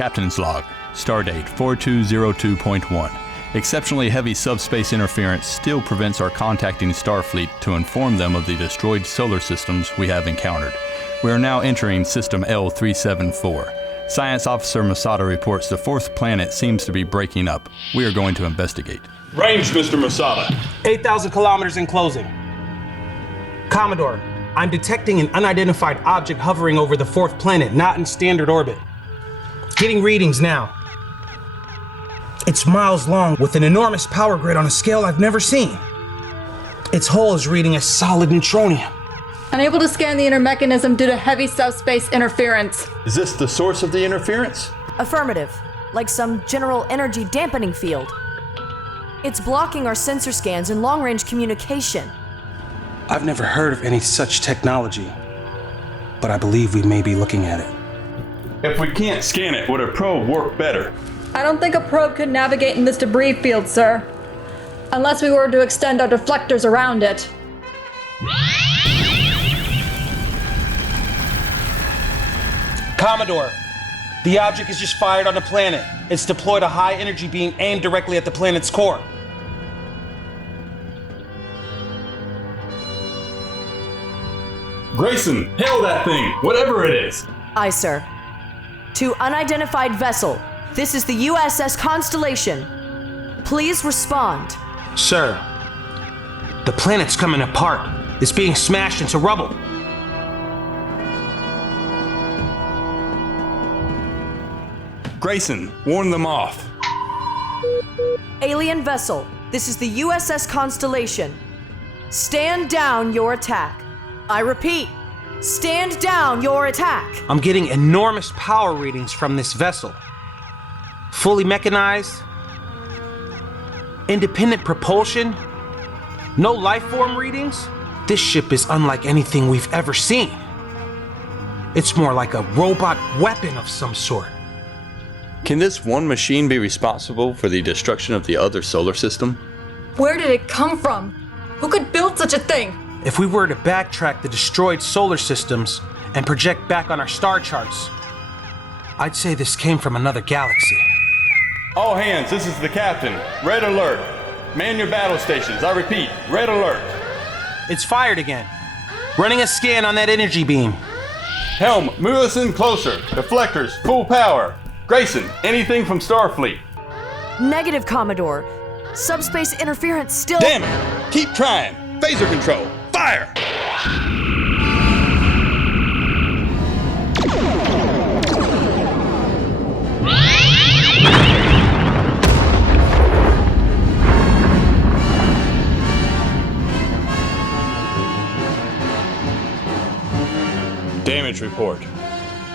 Captain's Log, Stardate 4202.1. Exceptionally heavy subspace interference still prevents our contacting Starfleet to inform them of the destroyed solar systems we have encountered. We are now entering System L374. Science Officer Masada reports the fourth planet seems to be breaking up. We are going to investigate. Range, Mr. Masada. 8,000 kilometers in closing. Commodore, I'm detecting an unidentified object hovering over the fourth planet, not in standard orbit. Getting readings now. It's miles long with an enormous power grid on a scale I've never seen. Its hull is reading as solid neutronium. Unable to scan the inner mechanism due to heavy subspace interference. Is this the source of the interference? Affirmative. Like some general energy dampening field. It's blocking our sensor scans and long-range communication. I've never heard of any such technology, but I believe we may be looking at it. If we can't scan it, would a probe work better? I don't think a probe could navigate in this debris field, sir. Unless we were to extend our deflectors around it. Commodore, the object is just fired on the planet. It's deployed a high energy beam aimed directly at the planet's core. Grayson, hail that thing, whatever it is. Aye, sir. To unidentified vessel, this is the USS Constellation. Please respond. Sir, the planet's coming apart. It's being smashed into rubble. Grayson, warn them off. Alien vessel, this is the USS Constellation. Stand down your attack. I repeat, stand down your attack. I'm getting enormous power readings from this vessel. Fully mechanized, independent propulsion, no life form readings. This ship is unlike anything we've ever seen. It's more like a robot weapon of some sort. Can this one machine be responsible for the destruction of the other solar system? Where did it come from? Who could build such a thing? If we were to backtrack the destroyed solar systems and project back on our star charts, I'd say this came from another galaxy. All hands, this is the captain. Red alert. Man your battle stations. I repeat, red alert. It's fired again. Running a scan on that energy beam. Helm, move us in closer. Deflectors, full power. Grayson, anything from Starfleet? Negative, Commodore. Subspace interference still... Damn it! Keep trying. Phaser control. Fire! Damage report.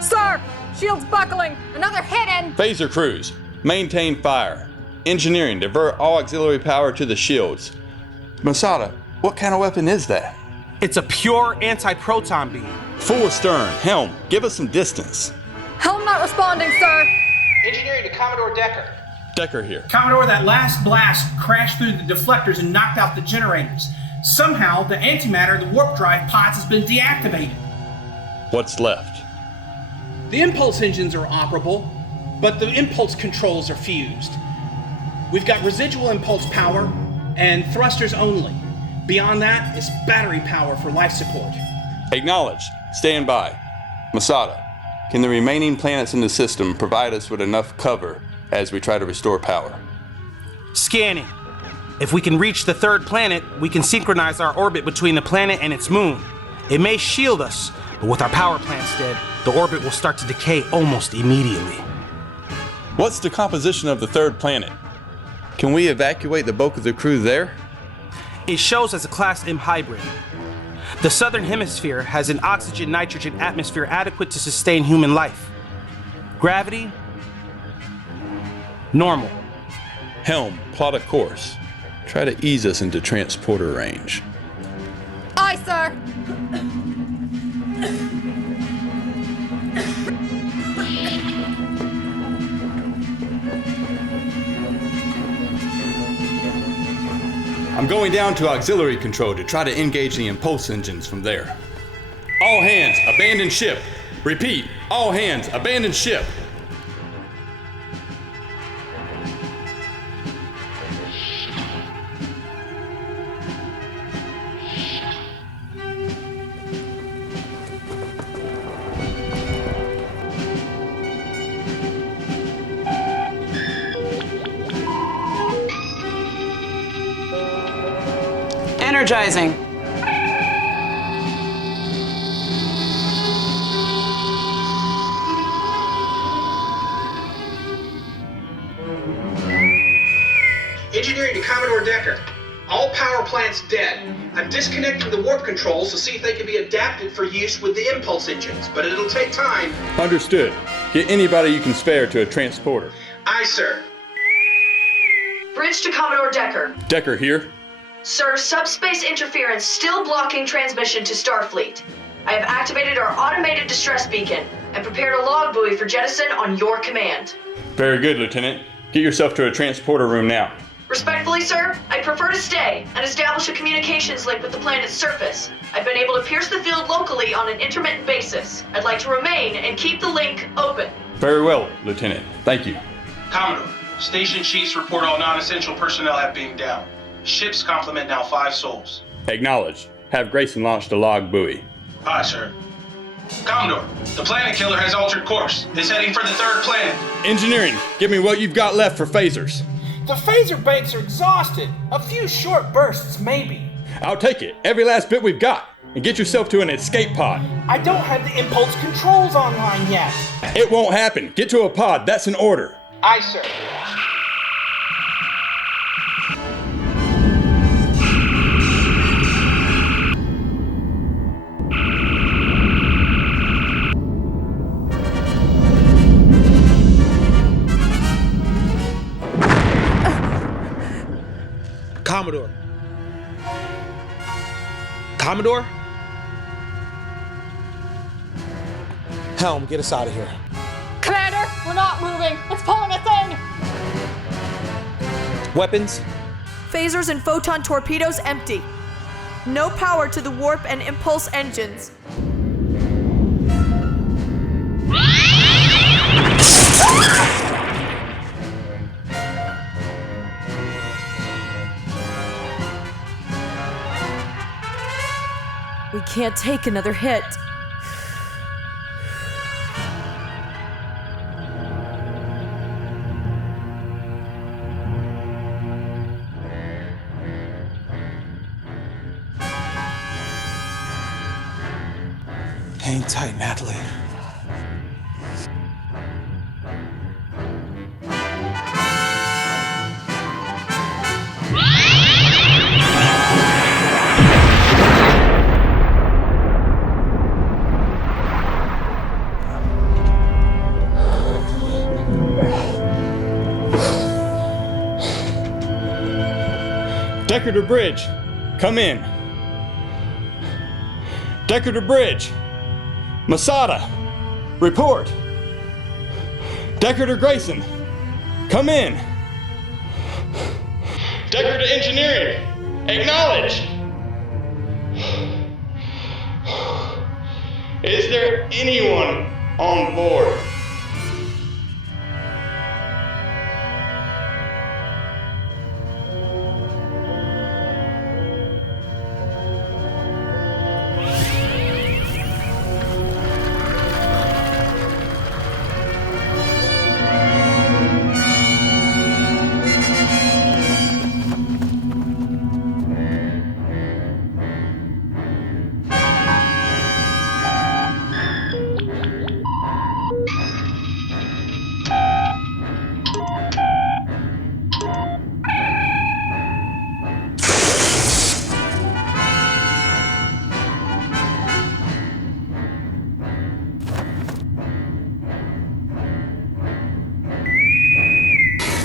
Sir! Shields buckling! Another hit and... Phaser crews, maintain fire. Engineering, divert all auxiliary power to the shields. Masada, what kind of weapon is that? It's a pure anti-proton beam. Full astern. Helm, give us some distance. Helm not responding, sir! Engineering to Commodore Decker. Decker here. Commodore, that last blast crashed through the deflectors and knocked out the generators. Somehow, the antimatter in the warp drive pods has been deactivated. What's left? The impulse engines are operable, but the impulse controls are fused. We've got residual impulse power and thrusters only. Beyond that is battery power for life support. Acknowledged. Stand by. Masada, can the remaining planets in the system provide us with enough cover as we try to restore power? Scanning. If we can reach the third planet, we can synchronize our orbit between the planet and its moon. It may shield us, but with our power plants dead, the orbit will start to decay almost immediately. What's the composition of the third planet? Can we evacuate the bulk of the crew there? It shows as a Class M hybrid. The southern hemisphere has an oxygen-nitrogen atmosphere adequate to sustain human life. Gravity? Normal. Helm, plot a course. Try to ease us into transporter range. Aye, sir! I'm going down to auxiliary control to try to engage the impulse engines from there. All hands, abandon ship. Repeat, all hands, abandon ship. Energizing. Engineering to Commodore Decker. All power plants dead. I'm disconnecting the warp controls to see if they can be adapted for use with the impulse engines, but it'll take time. Understood. Get anybody you can spare to a transporter. Aye, sir. Bridge to Commodore Decker. Decker here. Sir, subspace interference still blocking transmission to Starfleet. I have activated our automated distress beacon and prepared a log buoy for jettison on your command. Very good, Lieutenant. Get yourself to a transporter room now. Respectfully, sir, I prefer to stay and establish a communications link with the planet's surface. I've been able to pierce the field locally on an intermittent basis. I'd like to remain and keep the link open. Very well, Lieutenant. Thank you. Commodore, station chiefs report all non-essential personnel have beamed down. Ship's complement now 5 souls. Acknowledged. Have Grayson launched a log buoy. Aye, sir. Commodore, the planet killer has altered course. It's heading for the 3rd planet. Engineering, give me what you've got left for phasers. The phaser banks are exhausted. A few short bursts, maybe. I'll take it, every last bit we've got, and get yourself to an escape pod. I don't have the impulse controls online yet. It won't happen. Get to a pod, that's an order. Aye, sir. Commodore. Commodore? Helm, get us out of here. Commander, we're not moving. It's pulling us in. Weapons? Phasers and photon torpedoes empty. No power to the warp and impulse engines. We can't take another hit. Hang tight, Natalie. Decker to bridge. Come in. Decker to bridge. Masada. Report. Decker to Grayson. Come in. Decker to engineering. Acknowledge. Is there anyone on board?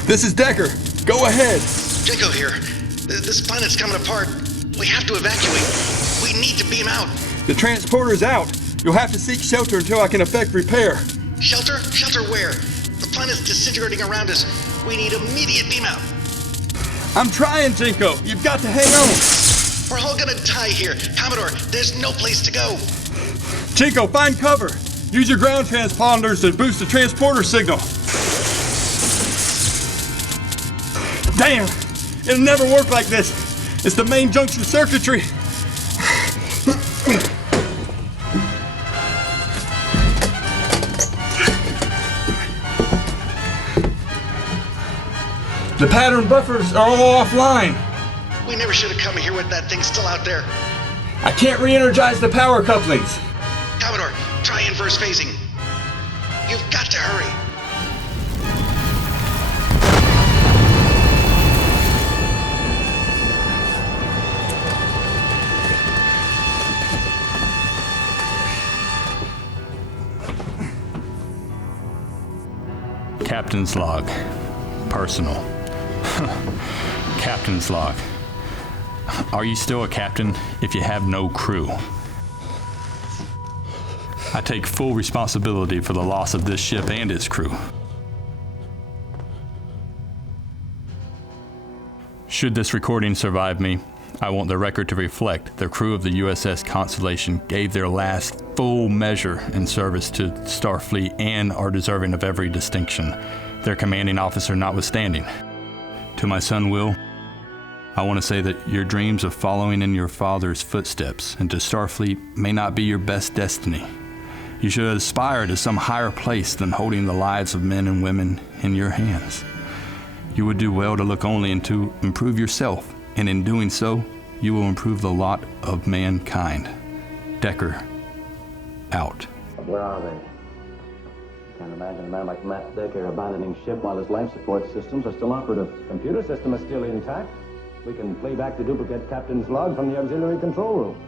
This is Decker. Go ahead. Jinko here. This planet's coming apart. We have to evacuate. We need to beam out. The transporter's out. You'll have to seek shelter until I can effect repair. Shelter? Shelter where? The planet's disintegrating around us. We need immediate beam out. I'm trying, Jinko. You've got to hang on. We're all gonna die here. Commodore, there's no place to go. Jinko, find cover. Use your ground transponders to boost the transporter signal. Damn! It'll never work like this. It's the main junction circuitry. The pattern buffers are all offline. We never should have come here with that thing still out there. I can't re-energize the power couplings. Commodore, try inverse phasing. You've got to hurry. Captain's log. Personal. Captain's log. Are you still a captain if you have no crew? I take full responsibility for the loss of this ship and its crew. Should this recording survive me, I want the record to reflect the crew of the USS Constellation gave their last full measure in service to Starfleet and are deserving of every distinction, their commanding officer notwithstanding. To my son Will, I want to say that your dreams of following in your father's footsteps into Starfleet may not be your best destiny. You should aspire to some higher place than holding the lives of men and women in your hands. You would do well to look only and to improve yourself, and in doing so, you will improve the lot of mankind. Decker, out. Where are they? Can't imagine a man like Matt Decker abandoning ship while his life support systems are still operative. Computer system is still intact. We can play back the duplicate captain's log from the auxiliary control room.